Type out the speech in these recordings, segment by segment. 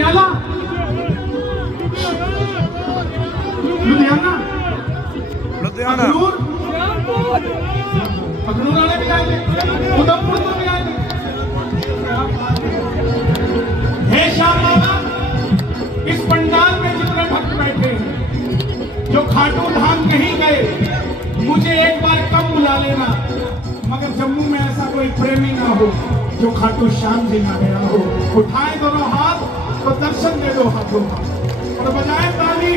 पटियाला, लुधियाना, अखनूर, अखनूर वाले भी आएंगे, उधमपुर तो भी आएंगे। हे श्याम बाबा, इस पंडाल में जितने भक्त बैठे हैं, जो खाटू धाम नहीं गए, मुझे एक बार कम बुला लेना, मगर जम्मू में ऐसा कोई प्रेमी ना हो जो खाटू श्याम जी ना गया हो। उठाए दोनों हाथ तो दर्शन दे दो हाथों का, और बजाए ताली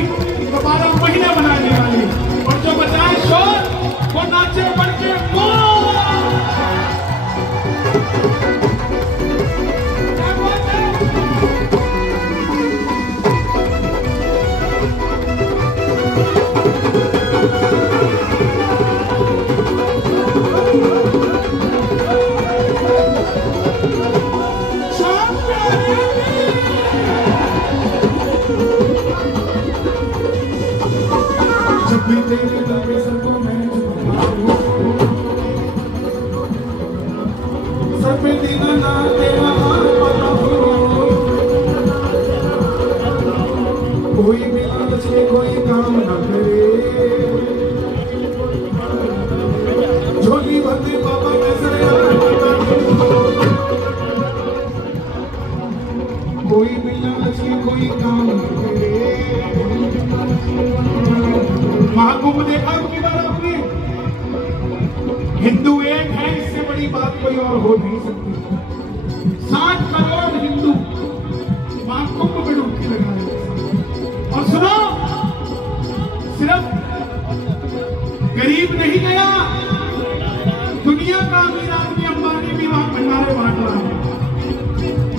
तो 12 महीने बनाने वाली, और जो बजाए शोर वो नाचे बढ़ के कोई भी लालच में कोई काम न करे, झोली भरते बाबा कैसे कोई भी लालच में कोई काम न करे। महाकुंभ देखा उनकी बार आपने? हिंदू एक है, इससे बड़ी बात कोई और हो नहीं सकती। 60 करोड़ हिंदू महाकुंभ में डुबकी लगा रहे। और सुनो, सिर्फ गरीब नहीं गया, दुनिया का अमीर आदमी अंबानी भी वहां भंडारे बांट रहा है।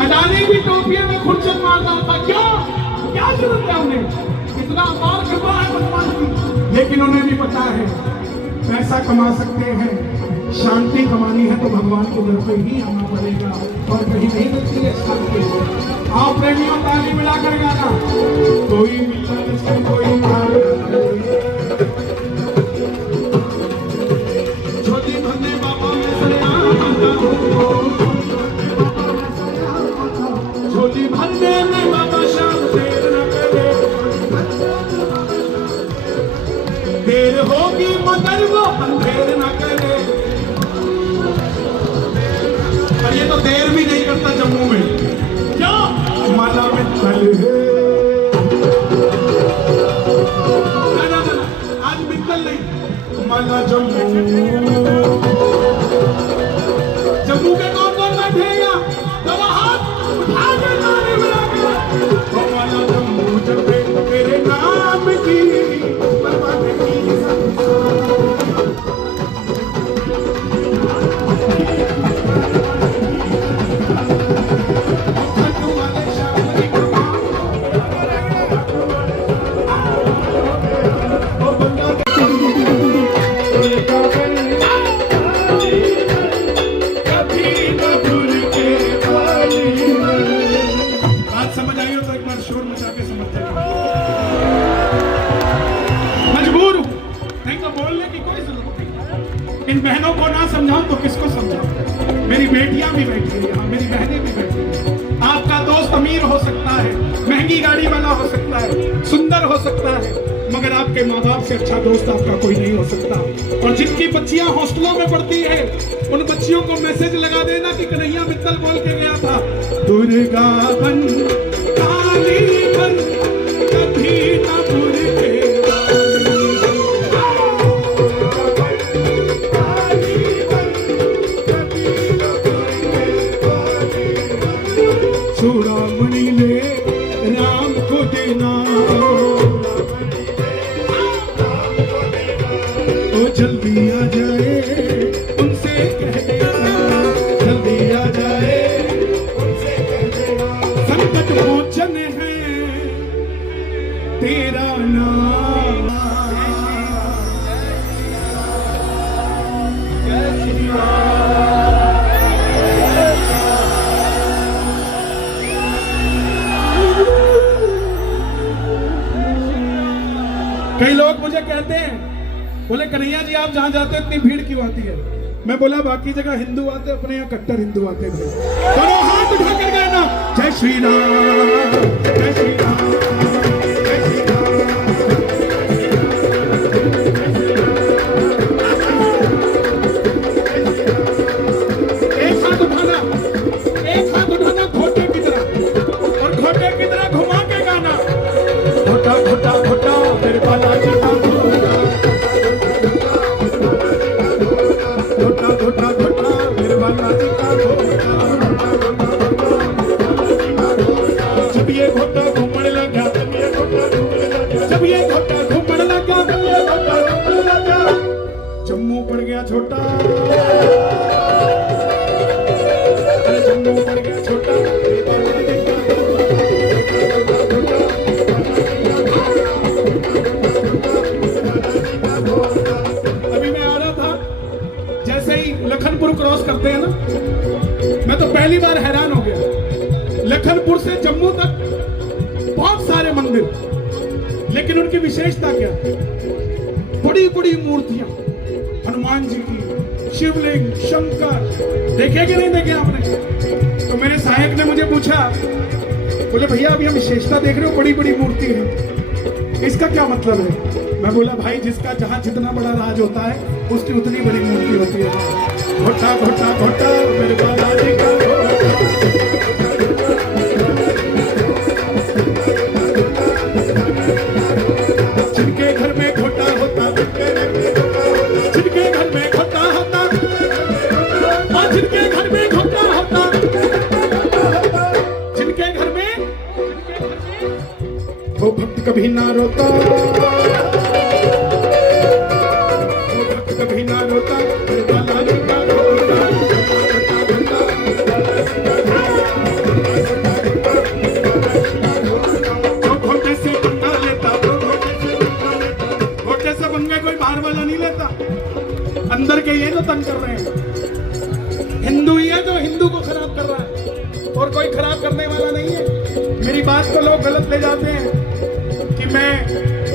अडानी भी टोपियों में खुर्चन मार रहा था। क्यों? क्या जरूरत है उन्हें? इतना अपार कृपा है भगवान की। लेकिन उन्हें भी पता है पैसा कमा सकते हैं, शांति कमानी है तो भगवान के दर पे ही आना पड़ेगा, और कहीं नहीं मिलती है शांति। आओ प्रेमियों, ताली मिलाकर गाना। कोई मिलता इसमें कोई मार, छोटी भरने बाबा में सरेआम आता हूँ, छोटी भरने में बाबा श्याम देर न करे, देर होगी मगर वो अंधेर न करे। और ये तो देर भी नहीं करता जम्मू में। क्या माला में तल है? ना, आज मित्तल नहीं, माला जम्मू। जम्मू के कौन कौन बैठे हैं यहाँ? दोनों हाथ उठा के ताली मिला के, माला जम्मू जब तेरे नाम की बर्बादी की इन बहनों को ना समझाऊं तो किसको समझाऊं? मेरी बेटियां भी बैठी हैं यहाँ, मेरी बहनें भी बैठी हैं। आपका दोस्त अमीर हो सकता है, महंगी गाड़ी वाला हो सकता है, सुंदर हो सकता है, मगर आपके माँ बाप से अच्छा दोस्त आपका कोई नहीं हो सकता। और जिनकी बच्चियां हॉस्टलों में पढ़ती है, उन बच्चियों को मैसेज लगा देना कि कन्हैया मित्तल बोल के गया था, दुर्गा बन काली बन कभी ना भूल के, चूड़ामणि ले राम को देना, ओ जल्दी आ जाए उनसे कह देना, जल्दी आ जाए उनसे कह देना, संकट मोचन है तेरा नाम। जय श्री राम। कई लोग मुझे कहते हैं, बोले कन्हैया जी आप जहां जाते हैं इतनी भीड़ क्यों आती है? मैं बोला बाकी जगह हिंदू आते, अपने यहाँ कट्टर हिंदू आते भाई। दोनों हाथ उठा कर गए ना, जय श्री राम। ये घोटा घूमने लगा, जब ये घोटा घूमने लगा, जम्मू पड़ गया छोटा, अरे जम्मू पड़ गया छोटा। अभी मैं आ रहा था, जैसे ही लखनपुर क्रॉस करते हैं ना, मैं तो पहली बार हैरान हो गया। लखनपुर से जम्मू तक बहुत सारे मंदिर, लेकिन उनकी विशेषता क्या? बड़ी बड़ी मूर्तियां, हनुमान जी की, शिवलिंग, शंकर, देखे कि नहीं देखे आपने? तो मेरे सहायक ने मुझे पूछा, बोले भैया अभी हम विशेषता देख रहे हो, बड़ी बड़ी मूर्ति है, इसका क्या मतलब है? मैं बोला भाई जिसका जहां जितना बड़ा राज होता है उसकी उतनी बड़ी मूर्ति होती है। घोटा घोटा घोटा मेरे बालाजी का जिनके घर में घोटा होता, जिनके घर में घोटा होता, और जिनके घर में घोटा होता, जिनके घर में वो भक्त कभी ना रोता, वो भक्त कभी ना रोता, बालाजी का रोता। जो घोटे से पंगा लेता, घोटे से पंगा कोई बाहर वाला नहीं लेता, अंदर के ये जो तंग कर रहे हैं। हिंदू ही है जो हिंदू को खराब कर रहा है, और कोई खराब करने वाला नहीं है। मेरी बात को लोग गलत ले जाते हैं कि मैं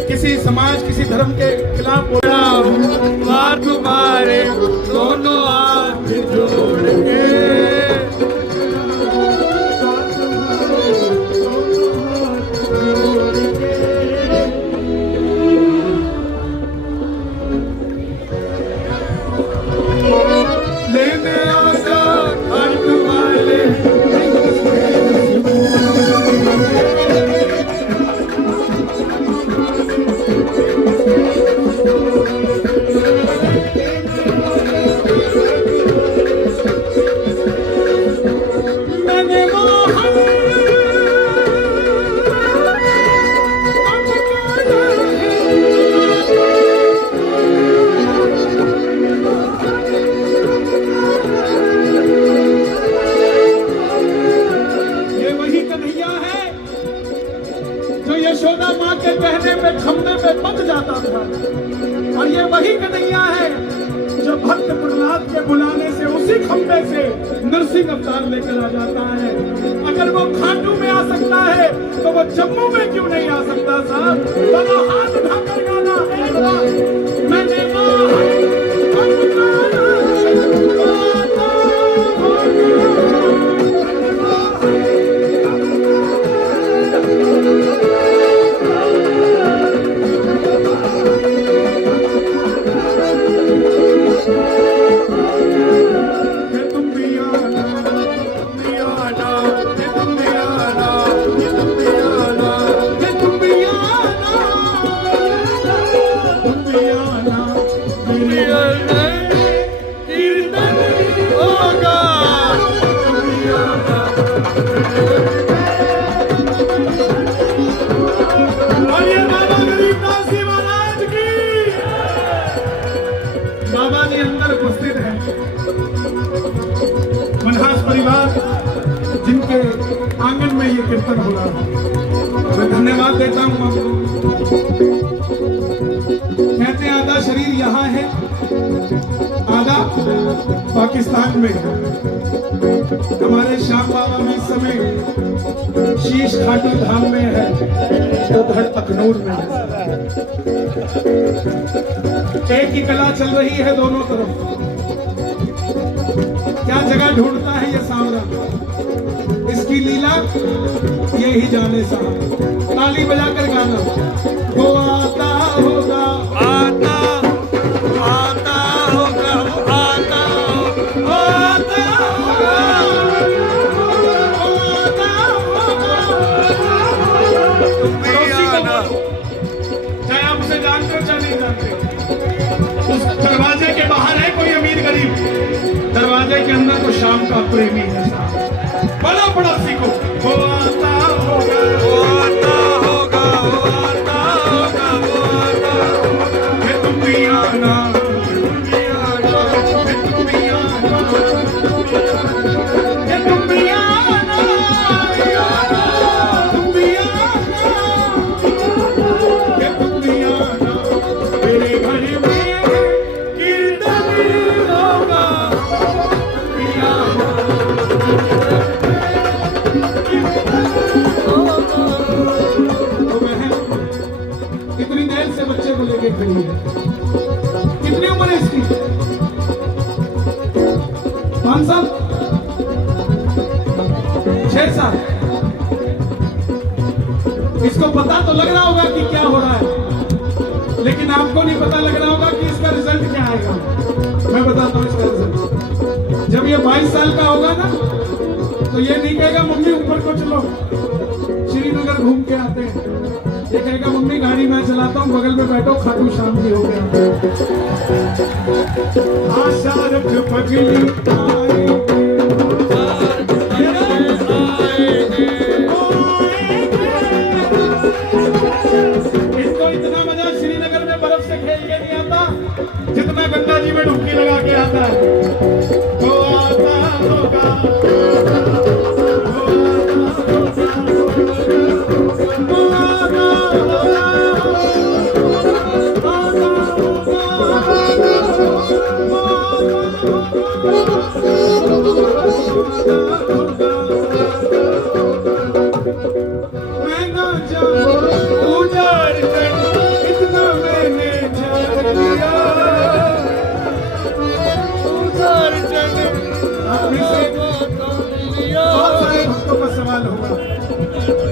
किसी समाज, किसी धर्म के खिलाफ बोल रहा हूं। तुम्हारे दोनों हाथ जोड़ के लेने आजा हाथ वाले। यशोदा माँ के कहने पे खंबे पे बंध जाता था, और ये वही कन्हैया है जो भक्त प्रहलाद के बुलाने से उसी खंबे से नरसिंह अवतार लेकर आ जाता है। अगर वो खाटू में आ सकता है तो वो जम्मू में क्यों नहीं आ सकता साहब? दोनों हाथ उठाकर गाना, मैंने बाबा जी अंदर उपस्थित है। मनहास परिवार जिनके आंगन में ये कीर्तन हो रहा है, मैं धन्यवाद देता हूँ आपको। कहते हैं आधा शरीर यहाँ है, आधा पाकिस्तान में है। हमारे श्याम बाबा भी इस समय शीश खाटू धाम में है, तो धड़ अखनूर में है। एक ही कला चल रही है दोनों तरफ। क्या जगह ढूंढता है ये सांवरा, इसकी लीला ये ही जाने साहब। ताली बजाकर गाना, वो आता होगा, आता आता होगा, आता आता होगा, चाहे आप उसे जानते हो चाहे नहीं जानते। उस दरवाजे के बाहर है कोई अमीर गरीब, दरवाजे के अंदर तो शाम का प्रेमी है साहब। बड़ा बड़ा सीखो, वो आता होगा। 6 साल। इसको पता तो लग रहा होगा कि क्या हो रहा है, लेकिन आपको नहीं पता लग रहा होगा कि इसका रिजल्ट क्या आएगा। मैं बताता हूँ इसका रिजल्ट। जब ये 22 साल का होगा ना, तो ये नहीं कहेगा मम्मी ऊपर को चलो, श्रीनगर घूम के आते हैं। ये कहेगा मम्मी गाड़ी मैं चलाता हूँ, बगल में बैठो, खाटू शाम की हो गया। इसको इतना मजा श्रीनगर में बर्फ से खेल के नहीं आता जितना गंगा जी में डुबकी लगा के आता है। वो आता होगा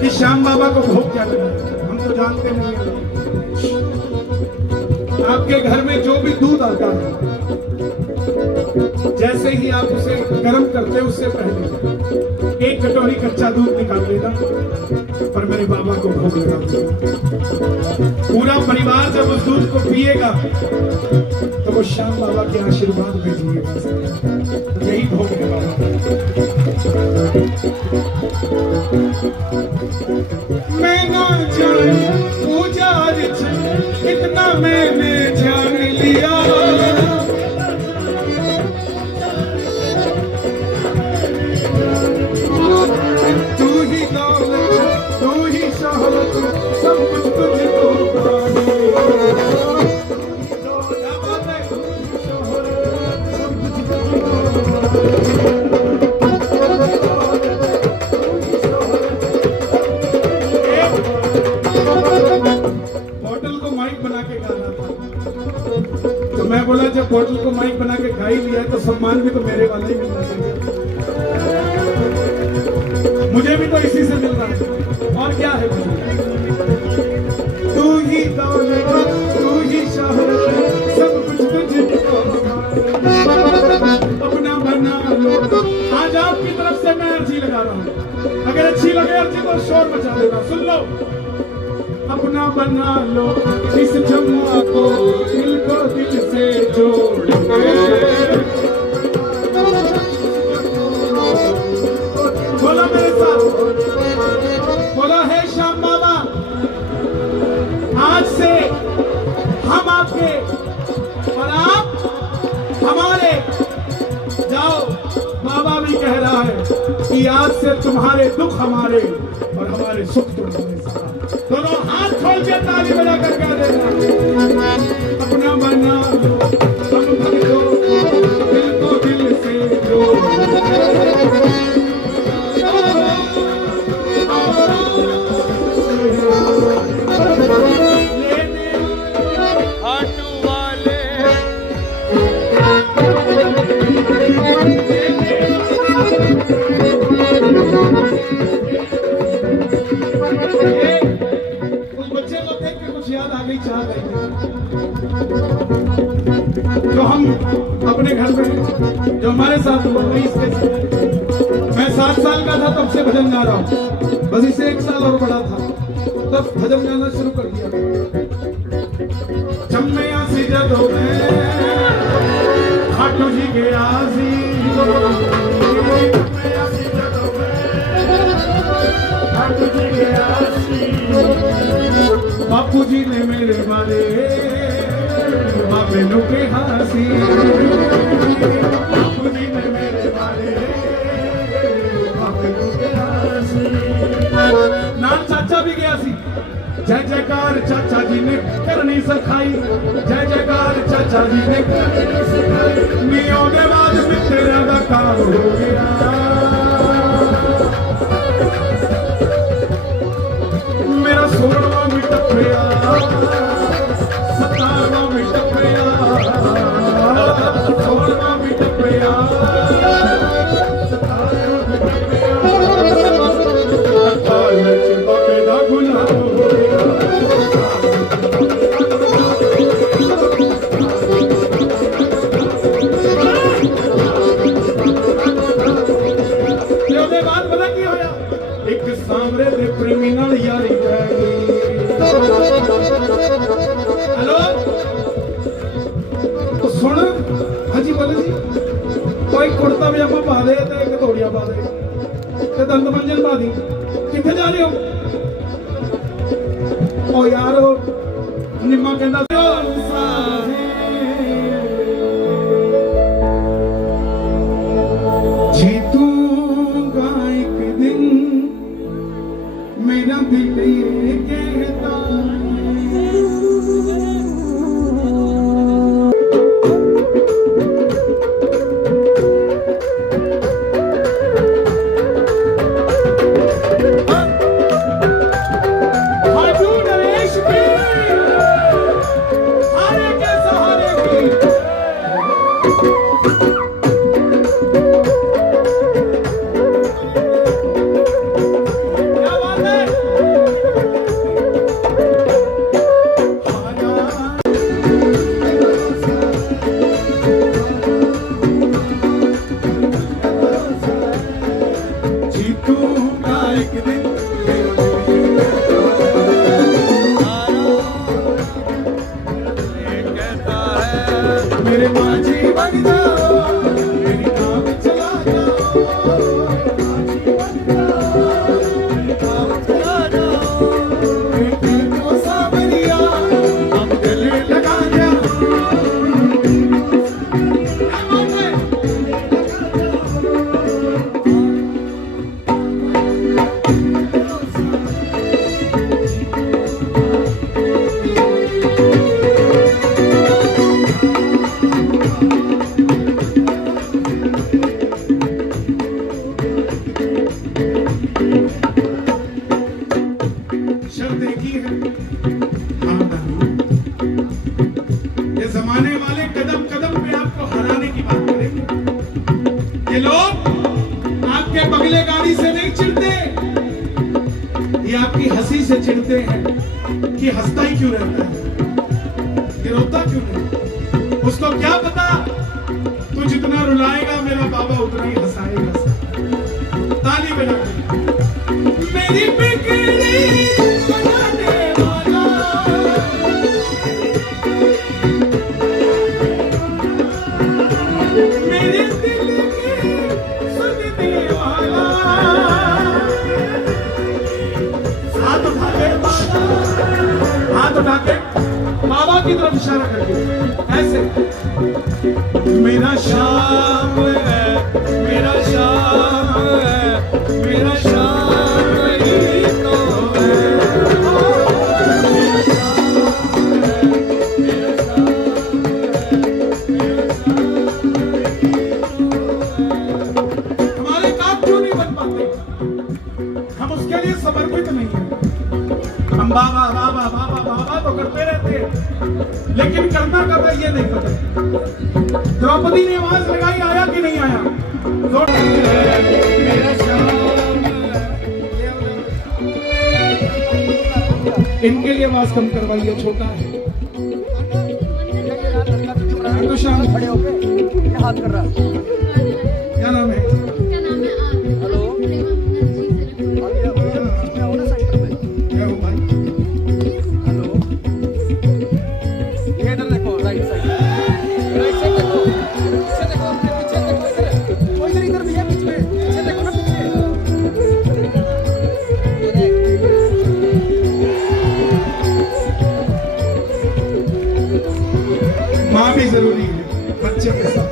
कि श्याम बाबा को भोग क्या लगा, हम तो जानते नहीं हैं। आपके घर में जो भी दूध आता है, जैसे ही आप उसे गर्म करते, उससे पहले 1 कटोरी कच्चा दूध निकाल लेगा और मेरे बाबा को भोग लगा देगा। पूरा परिवार जब उस दूध को पिएगा तो वो श्याम बाबा के आशीर्वाद में जिएगा। यही भोग है बाबा। मैं ना जान पूजा इतना मैंने जान लिया, तू ही दौलत, तू ही शोहरत, सब कुछ तुझको जब बोतल को माइक बना के गा ही लिया तो सम्मान भी तो मेरे वाला ही मिलना चाहिए। मुझे भी तो इसी से मिल रहा है, और क्या है मुझे। तू ही दौलत, तू ही शोहरत, सब कुछ तुझको अपना बना लो। आज आपकी तरफ से मैं अर्जी लगा रहा हूँ, अगर अच्छी लगे अर्जी तो शोर मचा देना। सुन लो, अपना बना लो इस जमुआ को, दिल को दिल से जोड़ के। बोला मेरे साथ, बोला है श्याम बाबा, आज से हम आपके और आप हमारे। जाओ, बाबा भी कह रहा है कि आज से तुम्हारे दुख हमारे और हमारे सुख तुम्हारे साथ। दोनों हाथ खोल के ताली बजा कर कह देना, अपना बना लो हम भक्तों, दिल को दिल से जोड़। जो हम अपने घर में, जो हमारे साथ हुआ, मैं 7 साल का था तब से भजन गा रहा हूँ, बस इसे 1 साल और बड़ा था तब भजन गाना शुरू कर दिया। चम्मैया सी जदों खाटू जी के आसी, खाटू जी के आसी, बापू जी ने मेरे वाले बाबे नु के हासी, बापू जी ने मेरे वाले बाबे नु के हासी। नाल चाचा भी गया सी, जय जयकार चाचा जी ने करनी सिखाई, जय जयकार चाचा जी ने करनी सिखाई। मियों के बाद मित्रों का काम हो गया, मेरा 16वां भी टपरिया, 17वां भी टपरिया, 16वां भी टपरिया, 17वां भी टपरिया। एक सांवरे दे प्रेमी नाल यारी पै गई। हेलो तो सुन, हाँ जी बोले जी, कोई कुर्ता पजामा पा दे ते एक धोड़िया पा दे ते दंद मंजन पा दी। किथे जा रहे हो? ओ यार निम्मा कहंदा जीतूंगा एक दिन, मेरा दिल ये कहता मेरे माझी बन जाओ, मेरी नाव चला जाओ, माझी बन जाओ, मेरी नाव चला जाओ, बेटी को सावरिया हम गले लगा जाओ। जमाने वाले कदम कदम पे आपको हराने की बात करेंगे। ये लोग आपके बगले गाड़ी से नहीं चिढ़ते, ये आपकी हंसी से चिढ़ते हैं कि हंसता ही क्यों रहता है, ये रोता क्यों नहीं। उसको क्या पता तू जितना रुलाएगा मेरा बाबा उतना ही हंसाएगा। ताली बजा मेरी बिगड़ी मेरे दिल की सुनने वाला, हाथ उठा के हाथ उठा के बाबा की तरफ इशारा करके ऐसे, मेरा शाम है, मेरा शाम है, मेरा शाम ही तो है। हम उसके लिए समर्पित नहीं है। हम बाबा बाबा बाबा बाबा तो करते रहते हैं, लेकिन करना कब है ये नहीं पता। द्रौपदी ने आवाज लगाई, आया कि नहीं आया? मेरा शाम इनके लिए आवाज कम करवाइए, छोटा है तो शाम खड़े होके हाथ कर रहा। क्या नाम है? माँ भी जरूरी है बच्चे के साथ।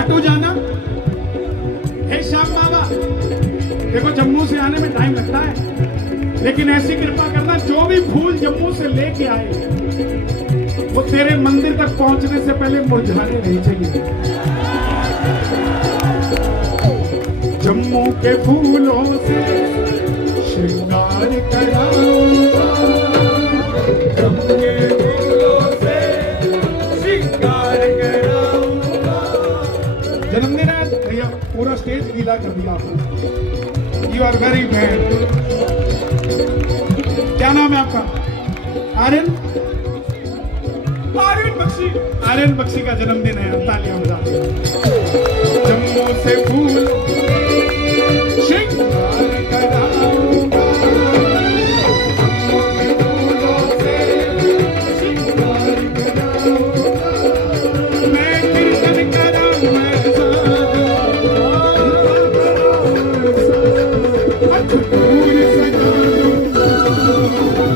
खाटू जाना हे श्याम बाबा। देखो जम्मू से आने में टाइम लगता है, लेकिन ऐसी कृपा करना जो भी फूल जम्मू से लेके आए वो तेरे मंदिर तक पहुंचने से पहले मुरझाने नहीं चाहिए। जम्मू के फूलों से श्रृंगार कराऊंगा, जम्मू के फूलों से श्रृंगार कराऊंगा। जन्मदिन है भैया, पूरा स्टेज गीला कर दिया आपने। You are very bad. क्या नाम है आपका? आर्यन? आर्यन बख्शी। आर्यन बख्शी का जन्मदिन है, तालियां बजाते। जम्मू से फूल श्रृंगार कराऊंगा, फूलों से श्रृंगार कराऊंगा, मैं कीर्तन कराऊंगा, फूल सजा दूंगा,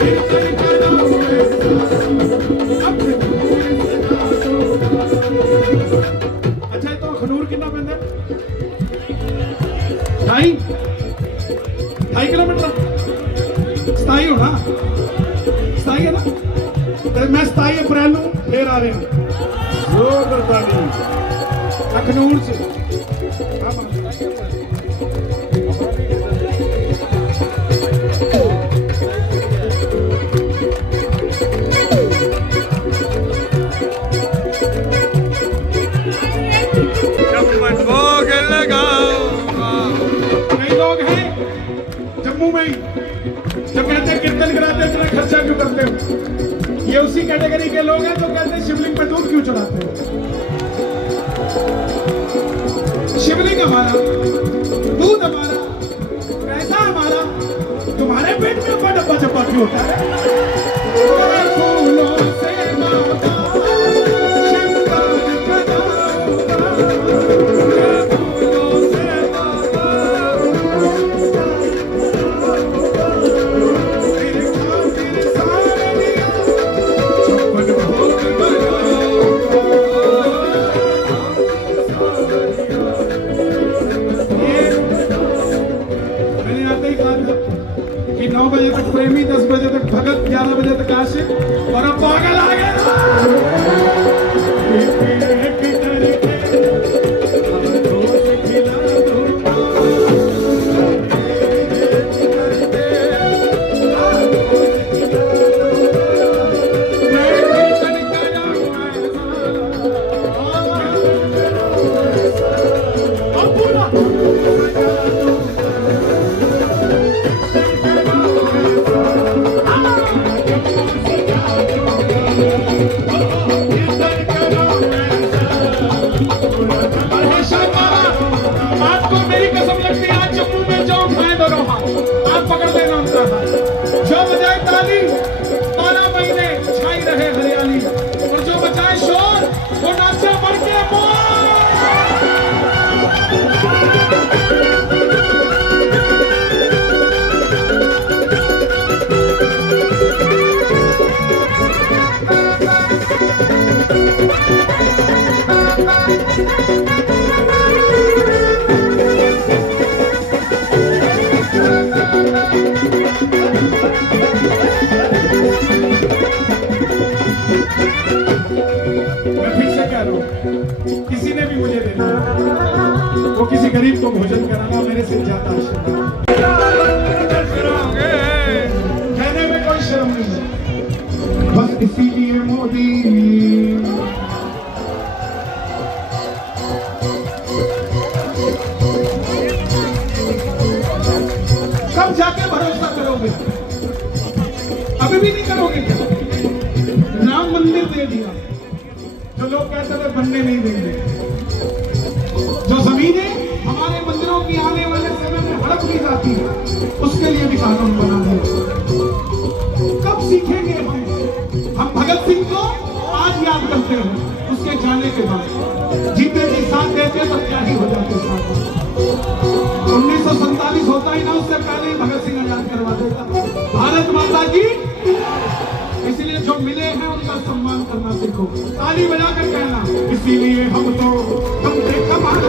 कीर्तन कराऊंगा, अच्छा तो खनूर कितना पैंदा? 2.5 किलोमीटर। 27 हो ना? 27 है ना? तो मैं 27 अप्रैल को फिर आ रहे हैं अखनूर से। कई लोग हैं जम्मू में ही जो कहते हैं कीर्तन कराते इतना खर्चा क्यों करते हो? ये उसी कैटेगरी के लोग हैं जो कहते हैं शिवलिंग पे दूध क्यों चढ़ाते हो? शिवलिंग हमारा, दूध हमारा, पैसा हमारा, तुम्हारे पेट में ऊपर डब्बा चप्पा क्यों होता है? फूलों से माता कि 9 बजे तक प्रेमी, 10 बजे तक भगत, 11 बजे तक आशिक और अब पागल आ गया। जो बजाए ताली 12 महीने छाई रहे हरियाली, और जो बजाए शोर वो नाचे बढ़ के किसी ने भी मुझे देना, वो किसी गरीब को भोजन कराना मेरे से ज्यादा आशीर्वाद। कहने में कोई शर्म नहीं है, बस इसीलिए मोदी कब जाके भरोसा करोगे? अभी भी नहीं करोगे क्या? राम मंदिर दे दिया, जो लोग कहते थे बनने नहीं देंगे, जो जमीनें हमारे मंदिरों की आने वाले समय में हड़प ली जाती है, उसके लिए भी कानून बना दिया। कब सीखेंगे हम भगत सिंह को आज याद करते हैं, उसके जाने के बाद जीते जी साथ देते तो क्या ही हो जाते साथ। 1947 होता ही ना, उससे पहले ही भगत सिंह आजाद करवा देता। भारत माता की, इसलिए जो मिले हैं उनका सम्मान करना सीखो। ताली बजाकर कहना, इसीलिए हम तो तुमसे कमाल